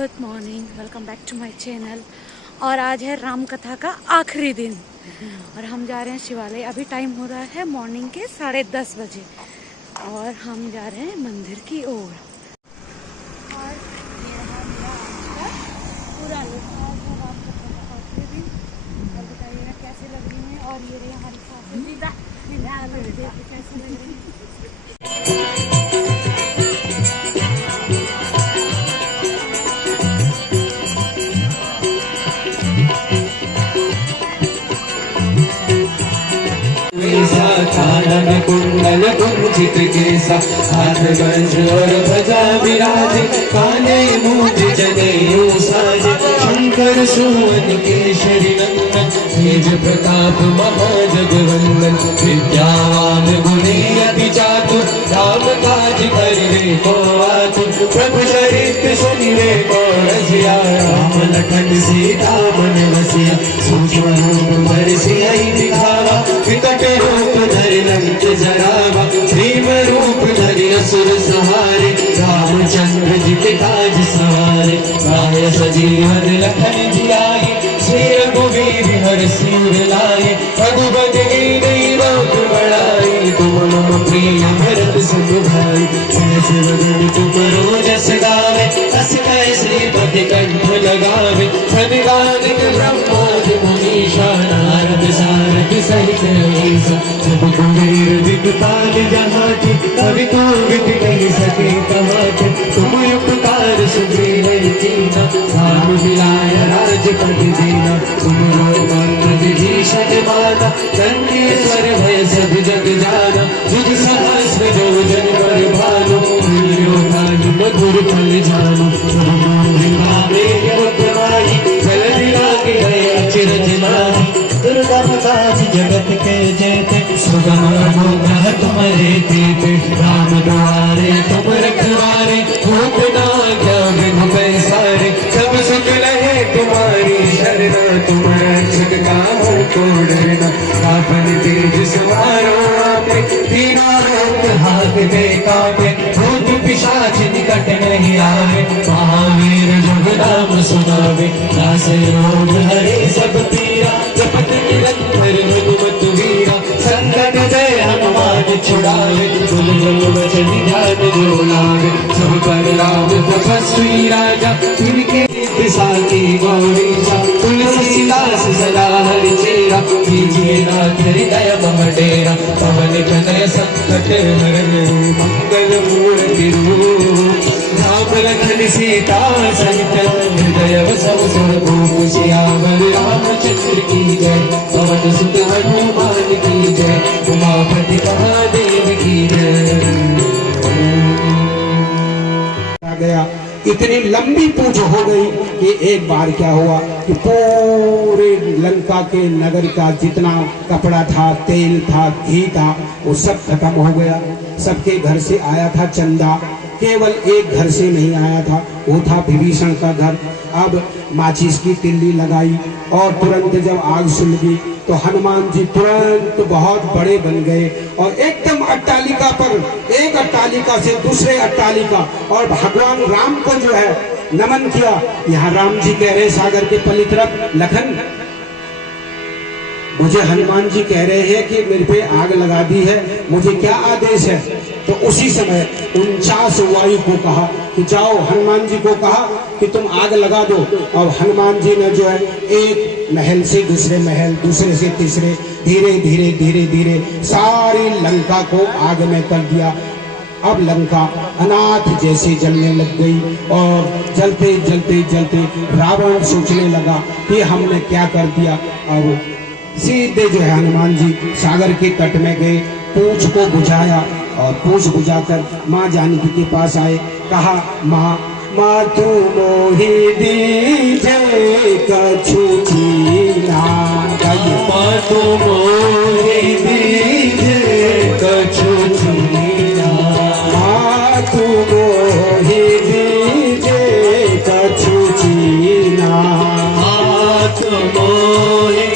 Good morning, welcome back to my channel. और आज है राम कथा का आखिरी दिन और हम जा रहे हैं शिवालय। अभी टाइम हो रहा है मॉर्निंग के 10:30 बजे और हम जा रहे हैं मंदिर की ओर। और ये रहा मेरा आज का पूरा लुक। आज है राम कथा का आखिरी दिन और बताइएगा कैसे लग रही है। और ये रही हमारी सासू जी, कैसे लग रही है। कानन कुंडल कुंचित केसा, हाथ वज्र और ध्वजा विराजे, काने मूंज जनेऊ साजे, शंकर सुवन केशरी नंदन, तेज प्रताप महाजगवंदन, विद्यावान गुणी अति चातुर, राम काज करिबे को आतुर, प्रभु चरित्र सुनिबे को रसिया, राम लखन सीता मन बसिया, सूक्ष्म रूप धरि सियहि दिखावा, विकट रूप धरि लंक जरावा, भीम रूप धरि असुर सहारे, रामचंद्र जी के काज सवारे, गाय सजीवन लखन जियाए, श्री रघुवीर हरषि उर लाए, रघुपति कीन्ही बहुत बड़ाई, तुम मम प्रिय भरत सम भाई, सहस वदन तुम जस गावे, अस कहि श्रीपति कंठ लगावे, सनकादिक ब्रह्मादि मुनीषा, नारद सारद सहित ऐसा, सब कुबेर दिक्पाल जहाँ थे, कवि कोविद कहि सके कहाँ थे, तुम उपकार सुग्रीव कीना, राम मिलाय राजपद दीना, तुम मंत्र विभीषण माना, लंकेश्वर भय सब जग जाना, जुग सहस्र योजन पर भानु, मधुर फल जानु, जल्दी लागे गए अचिरज माही, दुर्गम काज जगत के जेते, सुगम अनुग्रह तुम्हारे दीपे, राम द्वारे तुम रखवारे, भूप ना क्या बिनु पैसारे, सब सुख लहे तुम्हारी शरण, तुम रक्षक काहू को डरना, आपन तेज समारो आपे, तीनों लोक हाथ में कांपे, भूत पिशाच निकट नहीं आवे, महावीर जग नाम सुनावे, नासे रोग हरे सब पीरा, जपत निरंतर हनुमत वीरा, संकट जय हनुमान छुड़ावे, तुम वचन ध्यान जो लावे, सब पर राम तपस्वी राजा, तिनके साथी गौरीशा, तुलसीदास सदा हरि चेरा, कीजिए नाथ हृदय मम डेरा, पवन तनय संकट हरन, मंगल मूर्ति रूप, राम लखन सीता सहित, हृदय बसव सुरभूप, सियावर रामचंद्र की जय, पवन सुत हनुमान की जय, उमापति महादेव की जय। गया इतनी लंबी पूज हो गई कि एक बार क्या हुआ कि पूरे लंका के नगर का जितना कपड़ा था, तेल था, घी था, वो सब खत्म हो गया। सबके घर से आया था चंदा, केवल एक घर से नहीं आया था, वो था विभीषण का घर। अब माचिस की तिल्ली लगाई और तुरंत जब आग सुलगी तो हनुमान जी तुरंत बहुत बड़े बन गए और एकदम अट्टालिका पर, एक अट्टालिका से दूसरे अट्टालिका, और भगवान राम को जो है नमन किया। यहाँ राम जी कह रहे सागर के पल्ली तरफ, लखन मुझे हनुमान जी कह रहे हैं कि मेरे पे आग लगा दी है, मुझे क्या आदेश है? तो उसी समय 49 वायु को कहा कि जाओ, हनुमान जी को कहा कि तुम आग लगा दो। और हनुमान जी ने जो है एक महल से दूसरे महल, दूसरे से तीसरे, धीरे धीरे धीरे धीरे सारी लंका को आग में कर दिया। अब लंका अनाथ जैसे जलने लग गई और जलते जलते जलते रावण सोचने लगा कि हमने क्या कर दिया। अब सीधे जो है हनुमान जी सागर के तट में गए, पूंछ को बुझाया और पूंछ बुझाकर माँ जानकी के पास आए। कहा, माँ तू मोहि दीजे कछु छीना, माँ तू मोहि दीजे कछु छीना, माँ तू मोहि दीजे कछु छीना, माँ तू मोहि,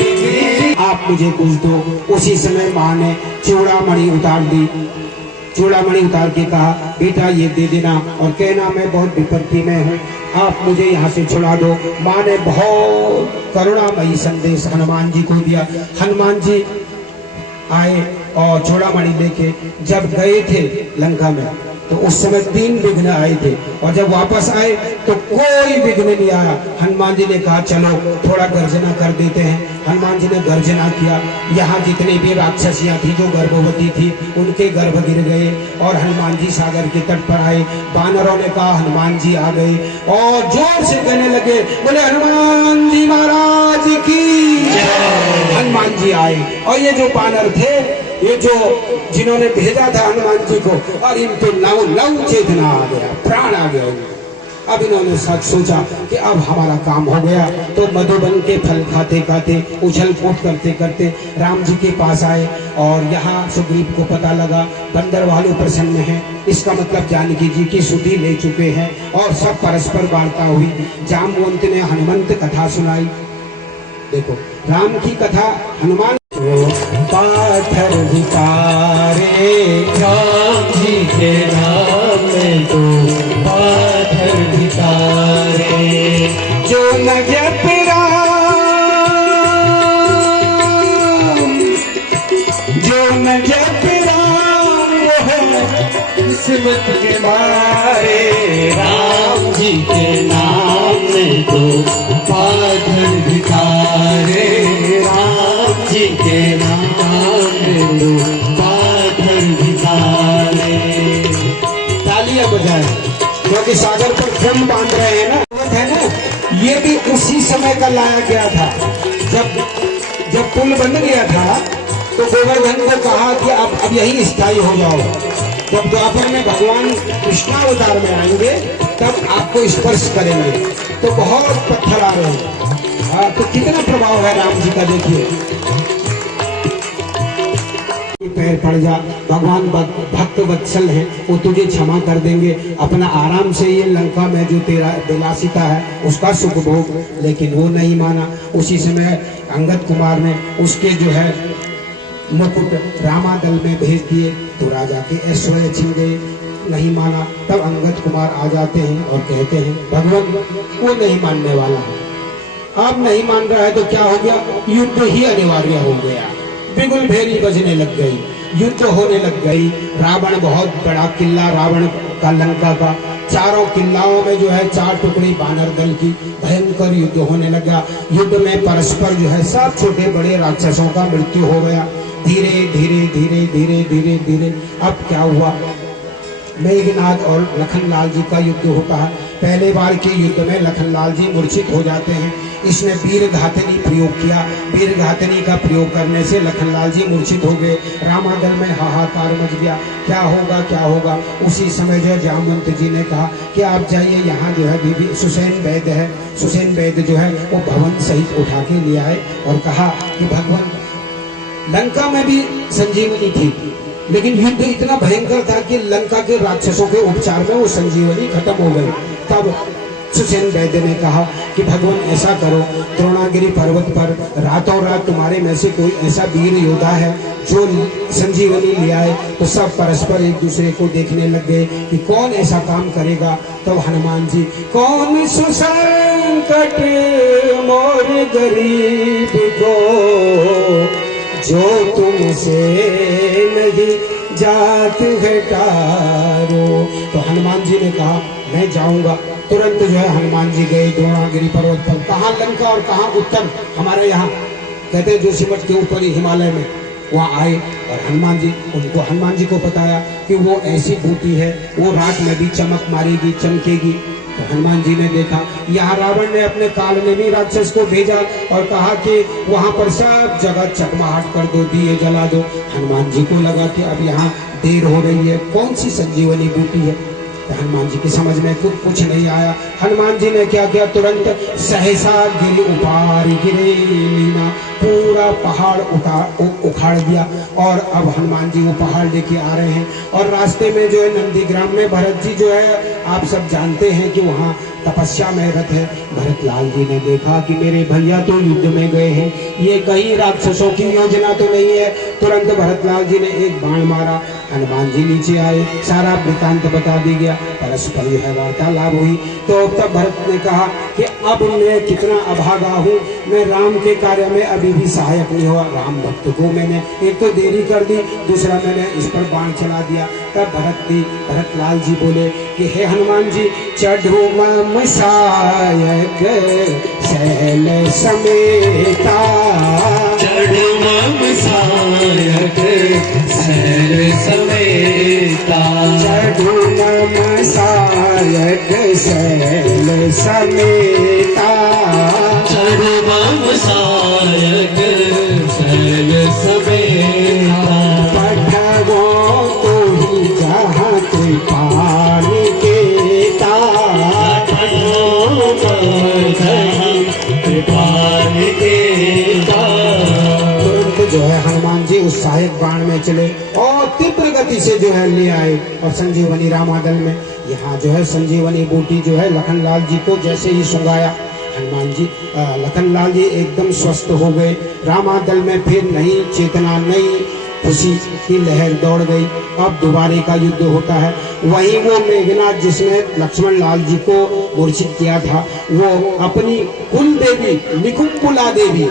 आप मुझे कुछ दो। उसी समय माँ ने चूड़ामणि उतार दी चूड़ामणि उतार के कहा, बेटा ये दे देना और कहना मैं बहुत विपत्ति में हूँ, आप मुझे यहाँ से छुड़ा दो। माँ ने बहुत करुणामयी संदेश हनुमान जी को दिया। हनुमान जी आए और चूड़ामणि लेके जब गए थे लंका में तो उस समय 3 विघ्न आए थे और जब वापस आए तो कोई विघ्न नहीं आया। हनुमान जी ने कहा चलो थोड़ा गर्जना कर देते हैं। हनुमान जी ने गर्जना किया। यहाँ जितनी भी राक्षसियां थी जो गर्भवती थी उनके गर्भ गिर गए और हनुमान जी सागर के तट पर आए। बानरों ने कहा हनुमान जी आ गए और जोर से कहने लगे, बोले हनुमान जी महाराज की। हनुमान जी आए और ये जो बानर थे, ये जो जिन्होंने भेजा था हनुमान जी को, और इनको लव चेतना आ गया, प्राण आ गया। अब इन्होंने सच सोचा कि अब हमारा काम हो गया। तो मधुबन के फल खाते खाते, उछल कूद करते करते राम जी के पास आए और यहाँ सुग्रीव को पता लगा बंदर वाले प्रसन्न हैं, इसका मतलब जानकी जी की सुधि ले चुके हैं और सब परस्पर वार्ता हुई। जामवंत ने हनुमंत कथा सुनाई। देखो राम की कथा हनुमान पाथर विकारे, राम जी के नाम में तो पाथर विकारे, जो न जप राम वो है किस्मत के मारे, राम जी के नाम में तो पाथर विकारे, राम जी के नाम में तो पाथर विकारे। तालियां बजाएं क्योंकि सागर पर ड्रम बांध रहे हैं ना, है ना। ये भी उसी समय का लाया गया था जब पुल बन गया था तो गोवर्धन को कहा कि अब यही स्थायी हो जाओ। जब द्वापर में भगवान कृष्णावतार में आएंगे तब आपको स्पर्श करेंगे। तो बहुत पत्थर आ रहे हैं। तो कितना प्रभाव है राम जी का, देखिए। पैर पड़ जा, भगवान भक्त वत्सल हैं, वो तुझे क्षमा कर देंगे। अपना आराम से ये लंका में जो तेरा विलासिता है उसका सुख भोग। लेकिन वो नहीं माना। उसी समय अंगद कुमार ने उसके जो है मुकुट रामादल में भेज दिए तो राजा के ऐश्वर्य छिन गए। नहीं माना। तब अंगद कुमार आ जाते हैं और कहते हैं भगवान वो नहीं मानने वाला है। अब नहीं मान रहा है तो क्या हो गया, युद्ध ही अनिवार्य हो गया। बिगुल भेरी बजने लग गई, युद्ध होने लग गई। रावण बहुत बड़ा किला, रावण का लंका का चारों किल्लाओं में जो है 4 टुकड़ी बानर दल की भयंकर युद्ध होने लगा। युद्ध में परस्पर जो है सब छोटे बड़े राक्षसों का मृत्यु हो गया। धीरे धीरे धीरे धीरे धीरे धीरे अब क्या हुआ, मेघनाथ और लखनलाल जी का युद्ध होता है। पहले बार के युद्ध में लखनलाल जी मूर्छित हो जाते हैं। इसने वीर घातनी प्रयोग किया। वीर घातनी का प्रयोग करने से लखनलाल जी मूर्छित हो गए। रामादल में हाहाकार मच गया, क्या होगा क्या होगा। उसी समय जो है जामवंत जी ने कहा कि आप जाइए, यहाँ जो है बीबी सुसैन वैद्य है, सुसैन वैद्य जो है वो भवन सहित उठा के ले आए और कहा कि भगवान लंका में भी संजीवनी थी लेकिन युद्ध इतना भयंकर था कि लंका के राक्षसों के उपचार में वो संजीवनी खत्म हो गई। तब सुसेन वैद्य ने कहा कि भगवान ऐसा करो, द्रोणागिरी पर्वत पर रातों रात तुम्हारे में से कोई ऐसा वीर योद्धा है जो संजीवनी ले आए। तो सब परस्पर एक दूसरे को देखने लग गए कि कौन ऐसा काम करेगा। तब हनुमान जी, कौन सुसंकट मोर गरीब को जो तुमसे नहीं जात है टारो। तो हनुमान जी ने कहा मैं जाऊंगा। तुरंत जो है हनुमान जी गए द्रोणागिरी पर्वत पर। कहाँ लंका और कहाँ उत्तर हमारे यहाँ, कहते हैं जोशीमठ के ऊपर ही हिमालय में। वहाँ आए और हनुमान जी को बताया कि वो ऐसी बूटी है, वो रात में भी चमक मारेगी, चमकेगी। तो हनुमान जी ने देखा यहाँ रावण ने अपने काल में भी राक्षस को भेजा और कहा कि वहाँ पर सब जगह चकमाहट कर दो, दिए जला दो। हनुमान जी को लगा कि अब यहाँ देर हो रही है, कौन सी संजीवनी बूटी है। तो हनुमान जी की समझ में कुछ नहीं आया। हनुमान जी ने क्या किया, तुरंत सहसा गिरी उपार गिरे लीना, पूरा पहाड़ उखाड़ दिया। और अब हनुमान जी वो पहाड़ लेके आ रहे हैं और रास्ते में जो है नंदीग्राम में भरत जी जो है, आप सब जानते हैं कि वहाँ तपस्या में रत है। भरत लाल जी ने देखा कि मेरे भैया तो युद्ध में गए हैं, ये कहीं राक्षसों की योजना तो नहीं है। तुरंत भरत लाल जी ने एक बाण मारा। हनुमान जी नीचे आए, सारा वृतांत बता दी गया, परस्पर जो है वार्तालाप हुई। तो तब भरत ने कहा कि अब मैं कितना अभागा हूँ, मैं राम के कार्य में अभी भी सहायक नहीं हुआ। राम भक्त को मैंने एक तो देरी कर दी, दूसरा मैंने इस पर बाण चला दिया। तब भरत लाल जी बोले कि हे हनुमान जी, चढ़ो मम सायक सैल समेता, चढ़ो मम सायक सैल समेता, चढ़ो मम सायक सैल समेता, चढ़ो मम सायक सैल समेता, पठवो तो ही जहाँ कृपा निकेता, पठो कृपा निकेता। तुरंत जो है हनुमान जी उस सहायक बाण में चले और तीव्र गति से जो है ले आए और संजीवनी रामादल में, यहाँ जो है संजीवनी बूटी जो है लखनलाल जी को जैसे ही सुंघाया, हनुमान जी लखनलाल जी एकदम स्वस्थ हो गए। रामादल में फिर नई चेतना, नई खुशी की लहर दौड़ गई। अब दोबारे का युद्ध होता है। वही वो मेघनाथ जिसने लक्ष्मण लाल जी को मूर्छित किया था, वो अपनी कुल देवी निकुंभला देवी,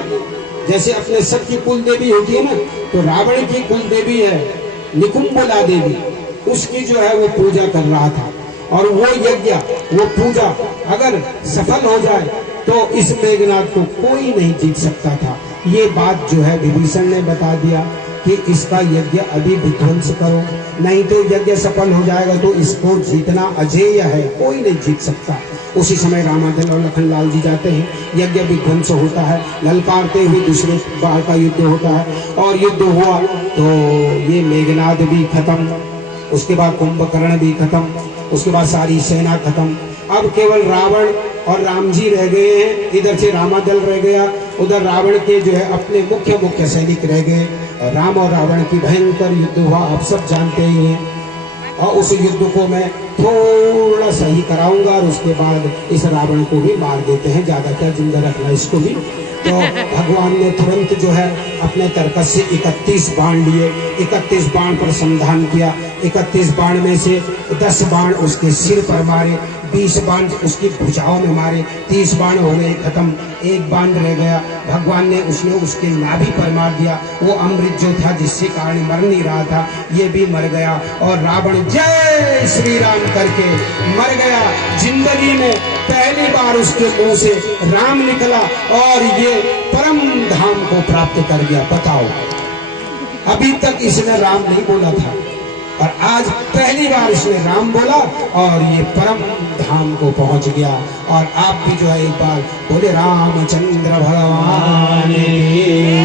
जैसे अपने सबकी कुल देवी होती है ना, तो रावण की कुल देवी है निकुंभला देवी, उसकी जो है वो पूजा कर रहा था। और वो यज्ञ, वो पूजा अगर सफल हो जाए तो इस मेघनाथ को कोई नहीं जीत सकता था। ये बात जो है विभीषण ने बता दिया कि इसका यज्ञ अभी विध्वंस करो, नहीं तो यज्ञ सफल हो जाएगा तो इसको जीतना अजेय है, कोई नहीं जीत सकता। उसी समय रामादल और लखनलाल जी जाते हैं, यज्ञ विध्वंस होता है, ललकारते हुए दूसरे बार का युद्ध होता है। और युद्ध हुआ तो ये मेघनाथ भी खत्म, उसके बाद कुंभकर्ण भी खत्म, उसके बाद सारी सेना खत्म। अब केवल रावण और राम जी रह गए हैं। इधर से रामादल रह गया, उधर रावण के जो है अपने मुख्य सैनिक रह गए। और राम और रावण की भयंकर युद्ध हुआ, आप सब जानते ही हैं। और उस युद्ध को मैं थोड़ा सा ही कराऊंगा और उसके बाद इस रावण को भी मार देते हैं, ज्यादा क्या जिंदा रखना इसको भी। तो भगवान ने तुरंत जो है अपने तरकस से 31 बाण लिए, 31 बाण पर संधान किया। 31 बाण में से 10 बाण उसके सिर पर मारे, 20 बाण उसकी भुजाओं में मारे, 30 बाण हो गए खत्म। एक बाण रह गया, भगवान ने उसके नाभि पर मार दिया। वो अमृत जो था जिससे कारण मर नहीं रहा था, ये भी मर गया। और रावण जय श्री राम करके मर गया। जिंदगी में पहली बार उसके मुंह से राम निकला और ये परम धाम को प्राप्त कर गया। बताओ, अभी तक इसने राम नहीं बोला था और आज पहली बार इसने राम बोला और ये परम धाम को पहुंच गया। और आप भी जो है एक बार बोले रामचंद्र भगवान की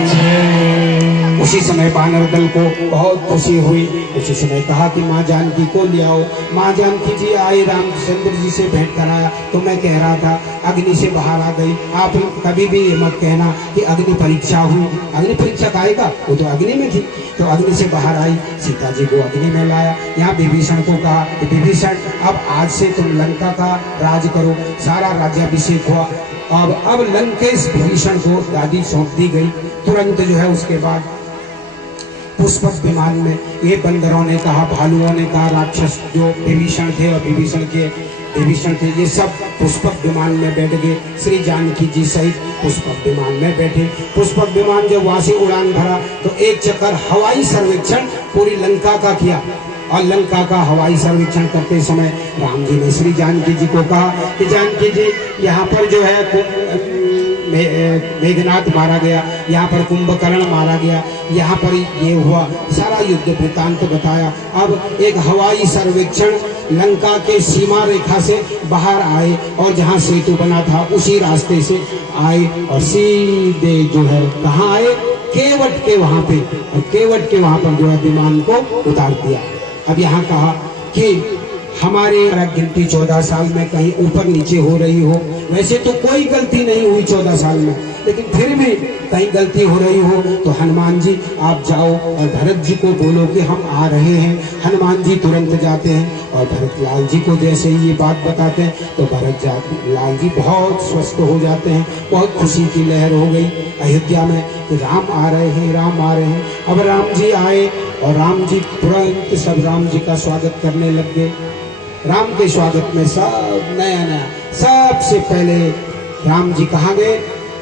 जय। उसी समय बानर दल को बहुत खुशी हुई। उसी समय कहा कि माँ जानकी को ले आओ। माँ जानकी जी आई, रामचंद्र जी से भेंट कराया। तो मैं कह रहा था अग्नि से बाहर आ गई। आप कभी भी ये मत कहना कि अग्नि परीक्षा हुई। अग्नि परीक्षा काहेगा, वो तो अग्नि में थी। तो अग्नि से बाहर आई, सीता जी को अग्नि में लाया। यहाँ विभीषण को कहा कि विभीषण अब आज से तुम लंका का राज करो। सारा राज्याभिषेक हुआ। अब लंकेश विभीषण को गादी सौंप दी गई। तुरंत जो है उसके बाद पुष्पक विमान में ये बंदरों ने कहा, भालुओं ने कहा, राक्षस जो विभीषण थे और विभीषण थे, ये सब पुष्पक विमान में बैठ गए। श्री जानकी जी सहित पुष्पक विमान में बैठे। पुष्पक विमान जब वहां से उड़ान भरा तो एक चक्कर हवाई सर्वेक्षण पूरी लंका का किया। और लंका का हवाई सर्वेक्षण करते समय राम जी ने श्री जानकी जी को कहा कि जानकी जी, यहाँ पर जो है मेघनाथ मारा गया, यहाँ पर कुंभकर्ण मारा गया, यहाँ पर ये हुआ, सारा युद्ध वृत्तांत बताया। अब एक हवाई सर्वेक्षण लंका के सीमा रेखा से बाहर आए और जहाँ सेतु बना था उसी रास्ते से आए और सीधे जो है कहाँ आए, केवट के वहाँ पे। और केवट के वहाँ पर जो है विमान को उतार दिया। अब यहाँ कहा कि हमारे गिनती 14 साल में कहीं ऊपर नीचे हो रही हो। वैसे तो कोई गलती नहीं हुई 14 साल में, लेकिन फिर भी कहीं गलती हो रही हो तो हनुमान जी आप जाओ और भरत जी को बोलो कि हम आ रहे हैं। हनुमान जी तुरंत जाते हैं और भरत लाल जी को जैसे ही ये बात बताते हैं तो भरत लाल जी बहुत स्वस्थ हो जाते हैं। बहुत खुशी की लहर हो गई अयोध्या में कि राम आ रहे हैं, राम आ रहे हैं। अब राम जी आए और राम जी तुरंत सब राम जी का स्वागत करने लग गए। राम के स्वागत में सब नया नया। सबसे पहले राम जी कहाँ गए?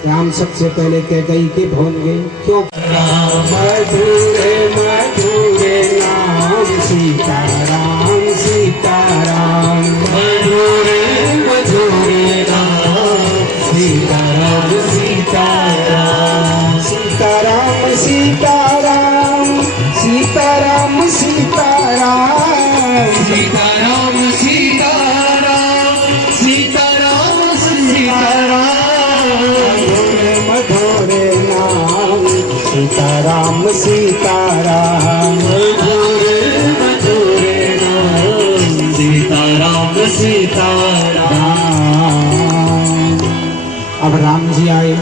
राम सबसे पहले कैकेयी के भवन गए। क्यों? राम मधुरे मधुरे नाम सीताराम सीताराम, मधुरे मधुरे नाम सीताराम सीताराम, सीताराम सीताराम सीताराम सीताराम, सीताराम सीताराम सीताराम सीताराम, मधुरे नाम सीताराम सीताराम, मधुरे मधुरे नाम सीताराम सीताराम। अब राम जी आए।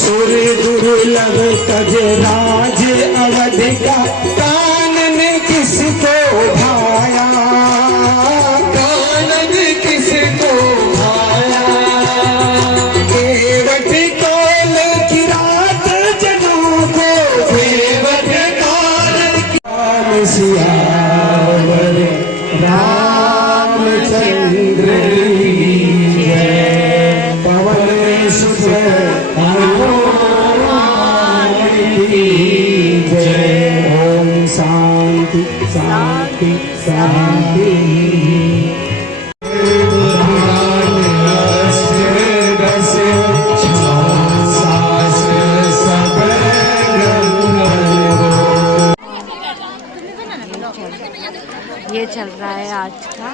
सूर्य दुर्लभ तज राज अवध का, कानन किसको भाया, कानन किसको भाया, केवट कौल की रात जनों को, केवट काल की राम सियावर रामचंद्र की जय, पवन सुत जय। ओम शांति शांति शांति। ये चल रहा है आज का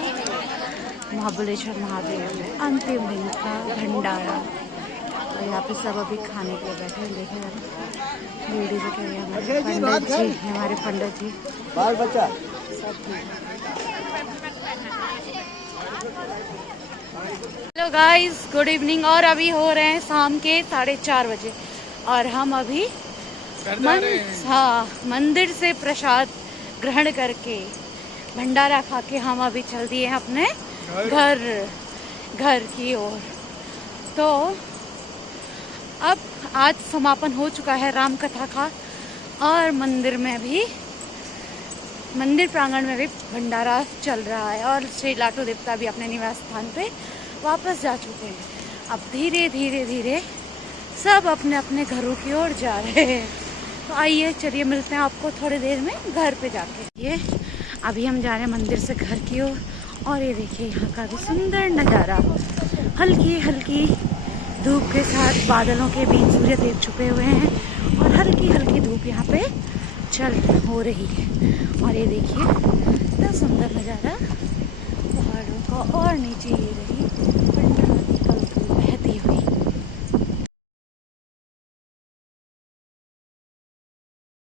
महाबलेश्वर महादेव में अंतिम दिन का भंडारा। तो यहाँ पे सब अभी खाने के लिए बैठे हैं। देखे जरा लेडीज के पंडित जी, हमारे पंडित जी, बाल बच्चा सब ठीक। Hello guys, good evening. और अभी हो रहे हैं शाम के 4:30 बजे और हम अभी मंदिर से प्रसाद ग्रहण करके भंडारा खा के हम अभी चल दिए हैं अपने घर की ओर। तो अब आज समापन हो चुका है राम कथा का और मंदिर प्रांगण में भी भंडारा चल रहा है और श्री लाटू देवता भी अपने निवास स्थान पे वापस जा चुके हैं। अब धीरे धीरे सब अपने अपने घरों की ओर जा रहे हैं। तो आइए चलिए मिलते हैं आपको थोड़ी देर में घर पे जाके। ये अभी हम जा रहे हैं मंदिर से घर की ओर और ये देखिए यहाँ का भी सुंदर नज़ारा। हल्की हल्की धूप के साथ बादलों के बीच सूर्य देव छुपे हुए हैं और हल्की हल्की धूप यहाँ पे हो रही है। और ये देखिए इतना सुंदर नज़ारा पहाड़ों का। और नीचे ये रही